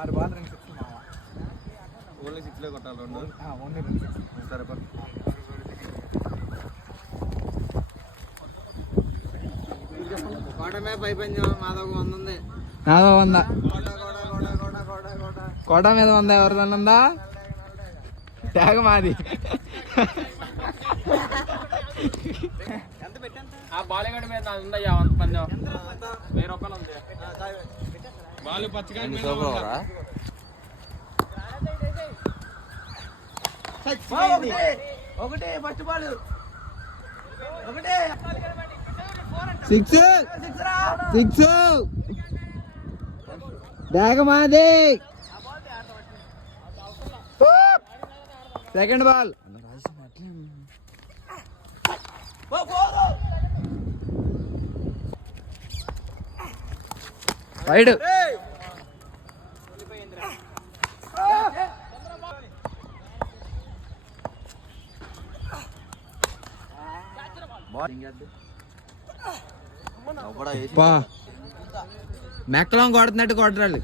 6 ball 2 6 మావా. Only 6 కొట్టాలి రెండు. ఓన్లీ 2 6. సరే పట్టు. కోటమే పైపంజ మాధవ్ 100 ఉంది. నాదో 100. కోట మీద 100 ఎవరిదన్నా ఉందా? ట్యాగ్ మాది. ఆ బాలిగడ్ మీద నాది ఉందయ్యా 100 పందెం. 1000 రూపాయలు ఉంది. బాలు పచ్చగా ఒకటి ఫస్ట్ బాల్ ఒకటి 6 6 ట్యాగ్ మాది. Second ball wide. మెక్కలం కొడుతున్నట్టు కొట్టరాలి.